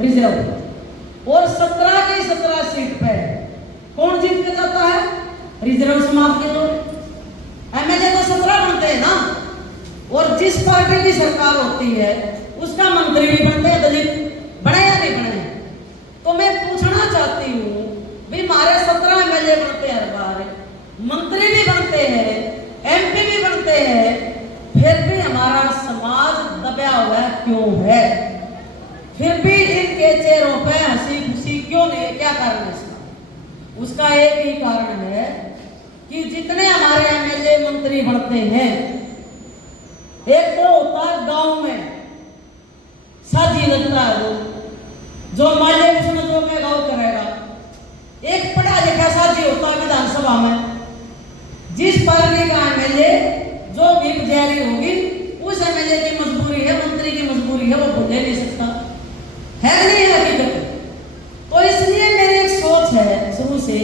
Reserve, और 17 की 17 seat पे कौन जीत के जाता है? रिजर्व समाज के लोग। एमएलए तो 17 बनते हैं ना, और जिस पार्टी की सरकार होती है उसका मंत्री भी बनते हैं, दलित बने या नहीं बने। तो मैं पूछना चाहती हूँ भी हमारे 17 एमएलए बनते हैं, हर बार मंत्री भी बनते हैं, एमपी भी बनते हैं, फिर भी हमारा समाज दबा हुआ क्यों है? फिर भी इनके चेहरों पे हंसी खुशी क्यों नहीं है? क्या कारण है इसका? उसका एक ही कारण है कि जितने हमारे एमएलए मंत्री बनते हैं, एक तो होता है गांव में साझी लगता है जो माले उसने जो मैं गाँव करेगा, एक पढ़ा लिखा साझी होता है विधानसभा में। जिस पार्टी का एमएलए जो भी जारी होगी उस एमएलए की मजबूरी है, मंत्री की मजबूरी है, वो बोल नहीं सकता है नहीं है हकीकत। तो इसलिए मेरी एक सोच है शुरू से,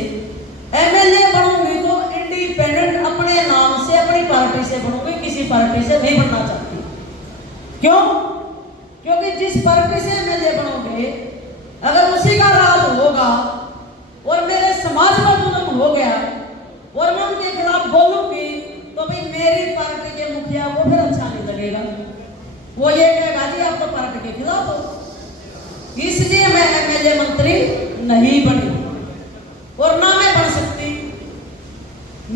एमएलए बनूंगी तो इंडिपेंडेंट अपने नाम से अपनी पार्टी से बनूंगी, किसी पार्टी से नहीं बनना चाहती। क्यों? क्योंकि जिस पार्टी से एमएलए बनोगे अगर उसी का राज होगा और मेरे समाज में जुल्म हो गया और मैं उनके खिलाफ बोलूंगी तो भाई मेरी पार्टी के मुखिया को फिर अच्छा नहीं लगेगा, वो ये कहेगा जी आप तो पार्टी के खिलाफ हो। इसलिए मैं एमएलए मंत्री नहीं बनी और ना मैं बन सकती।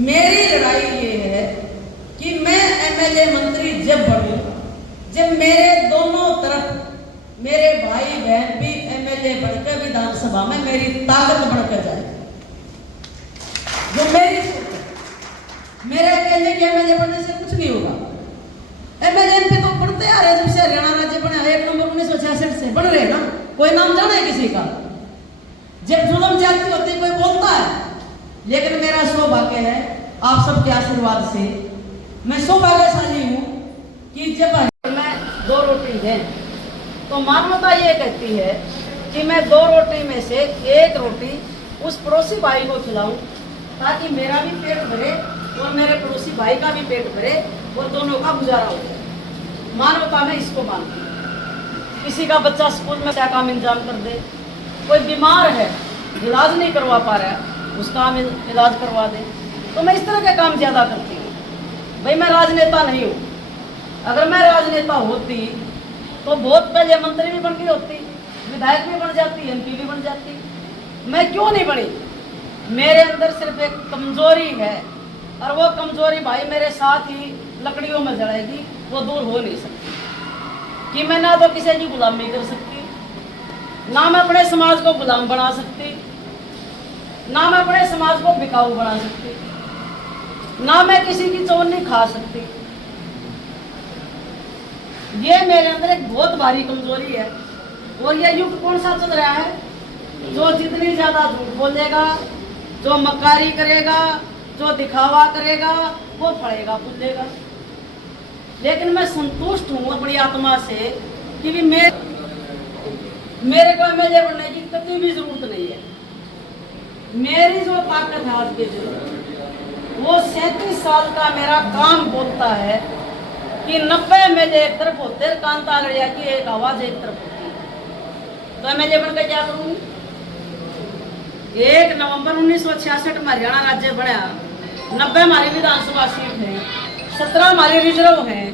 मेरी लड़ाई ये है कि मैं एमएलए मंत्री जब बनूं जब मेरे दोनों तरफ मेरे भाई बहन भी एमएलए बनकर विधानसभा में मेरी ताकत बढ़कर जाए। जो मेरी मेरे अकेले के एमएलए बनने से कुछ नहीं होगा। एमएलए पे तो बढ़ते आ रहे, जब से हरियाणा राज्य बना 1 नंबर 1966 से बन रहे ना, कोई नाम जाना है किसी का? जब जुल्म जाती होती कोई बोलता है, लेकिन मेरा सौभाग्य है आप सबके आशीर्वाद से मैं सौभाग्यशाली हूँ कि जब मैं 2 रोटी है तो मानवता ये कहती है कि मैं 2 रोटी में से 1 रोटी उस पड़ोसी भाई को खिलाऊं ताकि मेरा भी पेट भरे और मेरे पड़ोसी भाई का भी पेट भरे और दोनों का गुजारा हो जाए। मानवता में इसको मानती हूँ। किसी का बच्चा स्कूल में क्या काम इंतजाम कर दे, कोई बीमार है इलाज नहीं करवा पा रहा है उसका हम इलाज करवा दे, तो मैं इस तरह के काम ज़्यादा करती हूँ। भाई मैं राजनेता नहीं हूँ, अगर मैं राजनेता होती तो बहुत पहले मंत्री भी बन गई होती, विधायक भी बन जाती, एमपी भी बन जाती। मैं क्यों नहीं बनी? मेरे अंदर सिर्फ एक कमजोरी है और वो कमजोरी भाई मेरे साथ ही लकड़ियों में जड़ेगी, वो दूर हो नहीं सकती। कि मैं ना तो किसी की गुलामी कर सकती, ना मैं अपने समाज को गुलाम बना सकती, ना मैं अपने समाज को बिकाऊ बना सकती, ना मैं किसी की चोरनी खा सकती। ये मेरे अंदर एक बहुत भारी कमजोरी है। और ये युग कौन सा चल रहा है? जो जितनी ज्यादा झूठ बोलेगा, जो मक्कारी करेगा, जो दिखावा करेगा, वो फड़ेगा फूलेगा। लेकिन मैं संतुष्ट हूँ अपनी आत्मा से कि भी मेरे को एमएलए बनने की कभी भी जरूरत नहीं है। मेरी जो ताकत है आज के दिन, वो 37 साल का मेरा काम बोलता है कि 90 एमएलए एक तरफ होते हैं, कांता गड़िया की एक आवाज एक तरफ होती है। तो एमएलए बनकर क्या करूंगी? 1 नवंबर 1966 में हरियाणा राज्य बना, 90 हमारी विधानसभा सीट है, 17 हमारी रिजर्व है।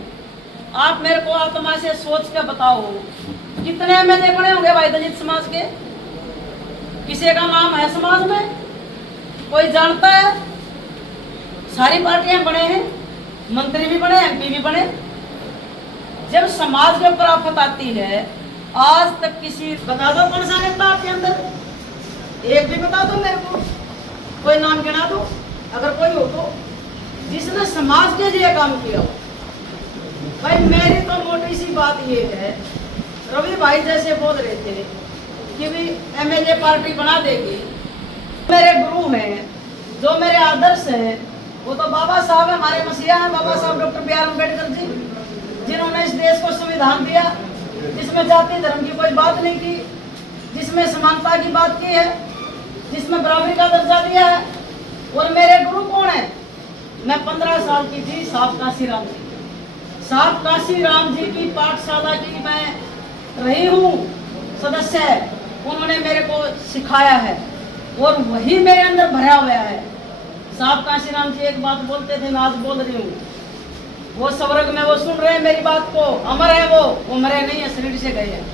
आप मेरे को आत्मा से सोच के बताओ कितने एमएलए बने होंगे भाई दलित समाज के? किसी का नाम है समाज में? कोई जानता है? सारी पार्टियां बने हैं, मंत्री भी बने, एमपी भी बने। जब समाज के ऊपर आफत आती है, आज तक किसी बता दो कौन सा नेता आपके अंदर, एक भी बता दो मेरे को, कोई नाम गिना दो अगर कोई हो तो, जिसने समाज के लिए काम किया हो। भाई मेरी तो मोटी सी बात ये है, रवि भाई जैसे बोल रहे थे कि भी एमएलए पार्टी बना देगी। मेरे गुरु हैं, जो मेरे आदर्श हैं, वो तो बाबा साहब हमारे मसीहा हैं, बाबा साहब doctor B are Ambedkar ji, जिन्होंने इस देश को संविधान दिया, जिसमें जाति धर्म की कोई बात नहीं की, जिसमें समानता की बात की है, जिसमें बराबरी का दर्जा दिया है। और मेरे गुरु कौन है? मैं 15 साल की थी, साफ काशी राम जी की पाठशाला की मैं रही हूँ। सदस्य है, उन्होंने मेरे को सिखाया है और वही मेरे अंदर भरा हुआ है। साहब काशीराम जी एक बात बोलते थे, मैं आज बोल रही हूँ, वो स्वर्ग में वो सुन रहे हैं मेरी बात को, अमर है वो मरे नहीं है, शरीर से गए हैं।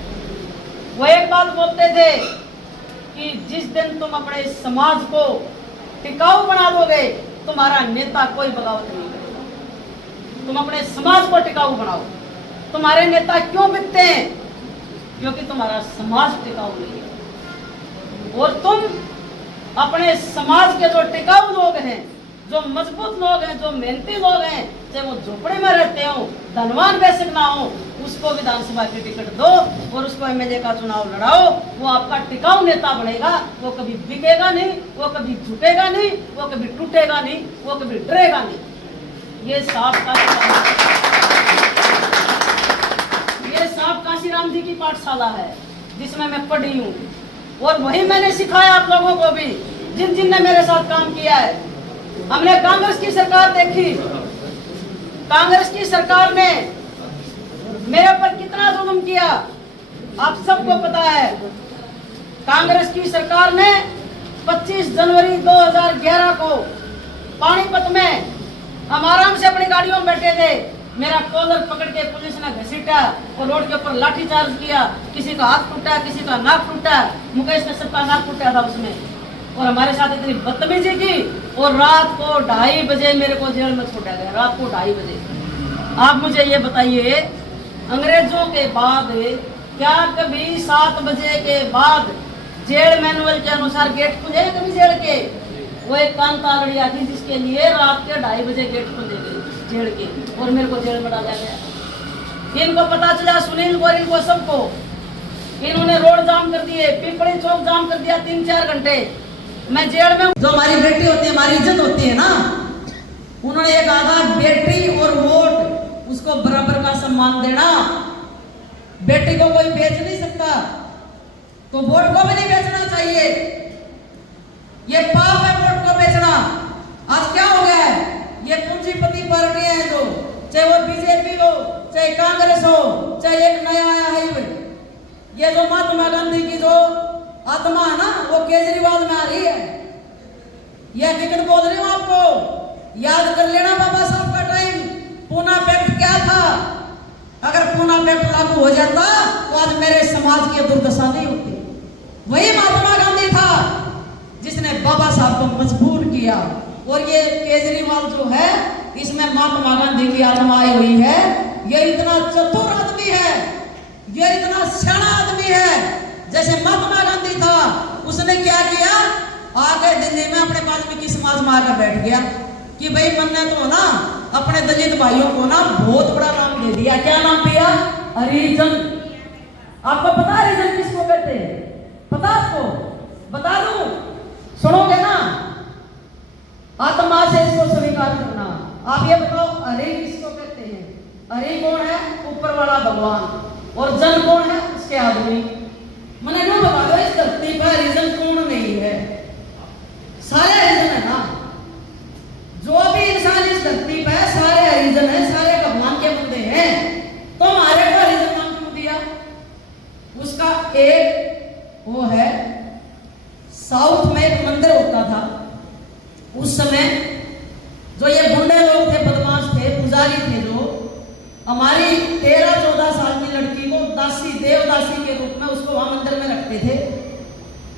वो एक बात बोलते थे कि जिस दिन तुम अपने समाज को टिकाऊ बना दोगे, तुम्हारा नेता कोई बगावत नहीं करेगा। तुम अपने समाज को टिकाऊ बनाओ। तुम्हारे नेता क्यों बिकते हैं? क्योंकि तुम्हारा समाज टिकाऊ नहीं है। और तुम अपने समाज के जो टिकाऊ लोग हैं, जो मजबूत लोग हैं, जो मेहनती लोग हैं, चाहे वो झोपड़े में रहते हो, धनवान बेशक ना हो, उसको विधानसभा की टिकट दो और उसको एमएलए का चुनाव लड़ाओ। वो आपका टिकाऊ नेता बनेगा। वो कभी बिकेगा नहीं, वो कभी झुकेगा नहीं, वो कभी टूटेगा नहीं, वो कभी डरेगा नहीं। ये साहब काशीराम जी की पाठशाला है जिसमें मैं पढ़ी हूँ, और वही मैंने सिखाया आप लोगों को भी, जिन जिन ने मेरे साथ काम किया है। हमने कांग्रेस की सरकार देखी, कांग्रेस की सरकार ने मेरे ऊपर कितना जुल्म किया आप सबको पता है। कांग्रेस की सरकार ने 25 जनवरी 2011 को पानीपत में हम आराम से अपनी गाड़ियों में बैठे थे, मेरा कॉलर पकड़ के पुलिस ने घसीटा और रोड के ऊपर लाठीचार्ज किया। किसी का हाथ टूटा, किसी का नाक टूटा, मुकेश ने सबका नाक टूटा था उसमें, और हमारे साथ इतनी बदतमीजी की। और रात को 2:30 बजे मेरे को जेल में छोड़ा गया, रात को 2:30 बजे। आप मुझे ये बताइए, अंग्रेजों के बाद क्या कभी 7 बजे के बाद जेल मैनुअल के अनुसार गेट खुले कभी जेल के? वो एक कांता लड़िया थी जिसके लिए रात के 2:30 बजे गेट खुले गए जेल के, और मेरे को जेल में डाला गया। इनको पता चला, सुनील को, इनको सबको, इन्होंने रोड जाम कर दिए, पिपड़ी चौक जाम कर दिया 3-4 घंटे। मैं जेल में, जो हमारी बेटी होती है, हमारी इज्जत होती है ना, उन्होंने ये कहा था बेटी और वोट उसको बराबर का सम्मान देना। बेटी को कोई बेच नहीं सकता, तो वोट को भी नहीं बेचना चाहिए। ये पाप है वोट को बेचना। आज क्या हो गया है, ये पूंजीपति पार्टियां हैं, जो चाहे वो बीजेपी हो, चाहे कांग्रेस हो, चाहे एक नया आया है ये जो महात्मा गांधी की जो आत्मा है ना, वो केजरीवाल में आ रही है। यह विकट बोल रही हूं आपको, याद कर लेना बाबा साहब का टाइम। पूना पैक्ट क्या था? अगर पूना पैक्ट लागू हो जाता तो आज मेरे समाज की दुर्दशा नहीं होती। वही महात्मा गांधी था जिसने बाबा साहब को मजबूर किया। और ये केजरीवाल जो है, इसमें महात्मा गांधी की आत्मा आई हुई है। ये इतना चतुर आदमी है, ये इतना सियाना आदमी है। जैसे महात्मा गांधी था, उसने क्या किया, आके दिल्ली में अपने वाल्मीकि समाज में आकर बैठ गया कि भाई मैंने तो ना अपने दलित भाइयों को ना बहुत बड़ा नाम दे दिया। क्या नाम दिया? हरिजन। आपको पता हरिजन किसको कहते हैं? पता आपको? बता दूं, सुनोगे ना? आत्मा से इसको स्वीकार करना। आप ये बताओ, हरि किसको कहते हैं? हरि कौन है? ऊपर वाला भगवान। और जन कौन है? उसके आदमी। मैंने ना बता दो, इस धरती पर हरिजन कौन नहीं है? सारे हरिजन है ना। जो भी इंसान इस धरती पर है, सारे हरिजन है, सारे भगवान के बंदे हैं। तो हमारे को हरिजन नाम क्यों दिया? उसका एक वो है, साउथ में एक मंदिर होता था उस समय। जो ये गुंडे लोग थे, बदमाश थे, पुजारी थे, जो हमारी 13-14 साल की लड़की को दासी, देवदासी के रूप में उसको वहां मंदिर में रखते थे।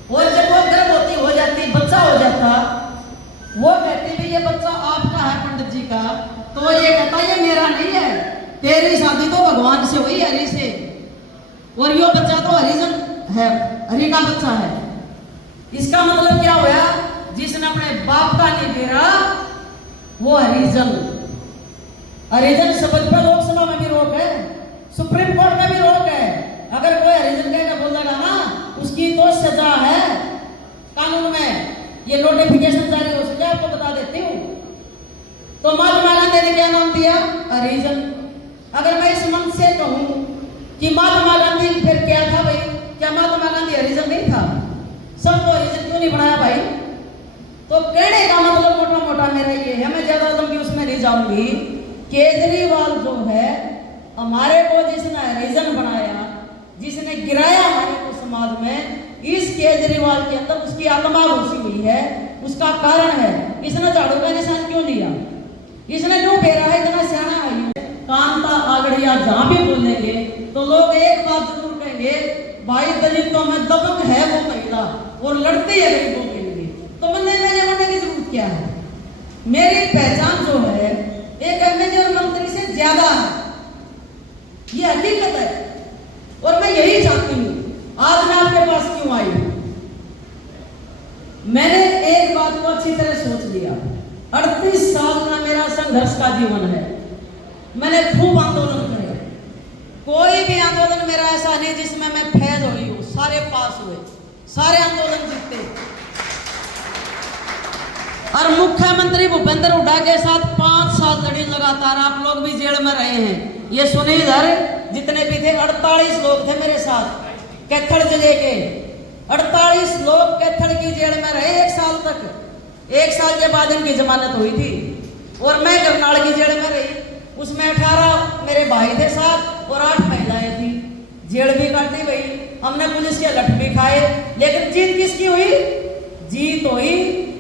और जब वो गर्भवती हो जाती, बच्चा हो जाता, वो कहती भी ये बच्चा आपका है पंडित जी का, तो ये कहता ये मेरा नहीं है, तेरी शादी तो भगवान से हुई, हरि से, और यो बच्चा तो हरिजन है, हरि का बच्चा है। इसका मतलब क्या हुआ? जिसने अपने बाप का नहीं फेरा वो हरिजन। हरिजन शब्द पर लोकसभा में भी रोक है, सुप्रीम कोर्ट में भी रोक है। अगर कोई हरिजन कहकर बोलेगा ना, उसकी तो सजा है कानून में। ये नोटिफिकेशन जारी हो सके, आपको बता देती हूँ। तो महात्मा गांधी ने क्या नाम दिया? हरिजन। अगर मैं इस मन से कहूं कि महात्मा गांधी फिर क्या था भाई, क्या महात्मा गांधी हरिजन नहीं था? सबको हरिजन क्यों नहीं बनाया भाई? तो कहने का मतलब मोटा मोटा मेरा ये है, मैं ज्यादा लंबी उसमें नहीं जाऊंगी। केजरीवाल जो है, हमारे को जिसने हरिजन बनाया, जिसने गिराया हमारे को इस केजरीवाल के अंदर उसकी आत्मा घुसी हुई है। उसका कारण है इसने झाड़ू का निशान क्यों लिया, इसने क्यों फेरा है, इतना सियाना है। कांता आगड़िया जहां भी बोलेंगे तो लोग एक बात जरूर कहेंगे, भाई दलितों में दबंग है वो महिला और लड़ती है गरीबों के लिए, तो मैंने बनने की जरूरत क्या है। मेरी पहचान जो है एक एमएलए और मंत्री से ज्यादा है, ये हकीकत है और मैं यही चाहती हूँ। आज मैं आपके पास क्यों आई हूं, मैंने एक बात को अच्छी तरह सोच लिया। 38 साल का मेरा संघर्ष का जीवन है, मैंने खूब आंदोलन करे, कोई भी आंदोलन मेरा ऐसा नहीं जिसमें मैं फैल हुई हूं, सारे पास हुए, सारे आंदोलन जीते। और मुख्यमंत्री भूपेंद्र हुड्डा के साथ 5 साल लड़ी लगातार, आप लोग भी जेल में रहे हैं, ये सुनिए इधर जितने भी थे 48 लोग थे मेरे साथ कैथल जिले के, 48 लोग कैथल की जेल में रहे 1 साल तक। 1 साल के बाद इनकी जमानत हुई थी और मैं करनाल की जेल में रही, उसमें 18 मेरे भाई थे साथ और 8 महिलाएं थी। जेल भी काटी गई, हमने पुलिस के लठ भी खाए, लेकिन जीत किसकी हुई, जीत हुई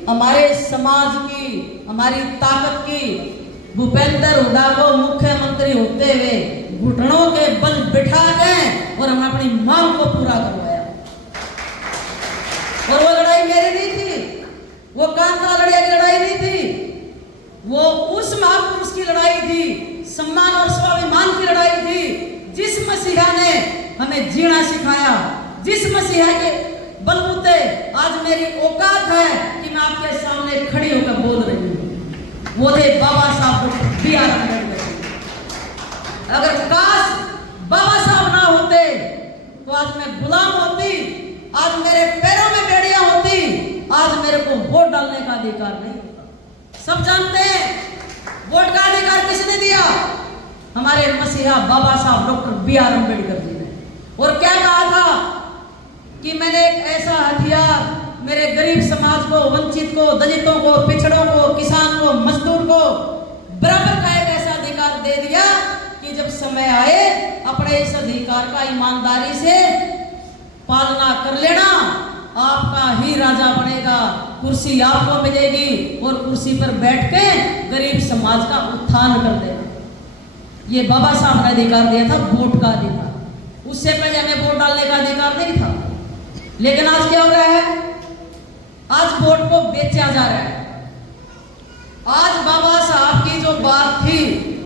हमारे समाज की, हमारी ताकत की। भूपेंद्र हुड्डा को मुख्यमंत्री होते हुए घुटनों के बल बिठा गए और हमने अपनी मांग को पूरा करवाया। और वो लड़ाई मेरी नहीं थी, वो कांता लड़िया की लड़ाई नहीं थी, वो उस महापुरुष की लड़ाई थी, सम्मान और स्वाभिमान की लड़ाई थी, जिस मसीहा ने हमें जीना सिखाया, जिस मसीहा के बलबूते आज मेरी औकात है कि मैं आपके सामने खड़ी होकर बोल रही हूँ, वो थे बाबा साहब B.R. अम्बेडकर। अगर काश बाबा साहब ना होते तो आज मैं गुलाम होती, आज मेरे पैरों में बेड़ियां होती, आज मेरे को वोट डालने का अधिकार नहीं होता। सब जानते हैं वोट का अधिकार किसने दिया, हमारे मसीहा बाबा साहब डॉक्टर B.R. अम्बेडकर जी ने। और क्या कहा था कि मैंने एक ऐसा हथियार मेरे गरीब समाज को, वंचित को, दलितों को, पिछड़ों को, किसान को, मजदूर को बराबर का एक ऐसा अधिकार दे दिया कि जब समय आए अपने इस अधिकार का ईमानदारी से पालना कर लेना, आपका ही राजा बनेगा, कुर्सी आपको मिलेगी और कुर्सी पर बैठ के गरीब समाज का उत्थान कर देना। ये बाबा साहब ने अधिकार दिया था, वोट का अधिकार। उससे पहले हमें वोट डालने का अधिकार नहीं था। लेकिन आज क्या हो रहा है, आज वोट को बेचा जा रहा है। आज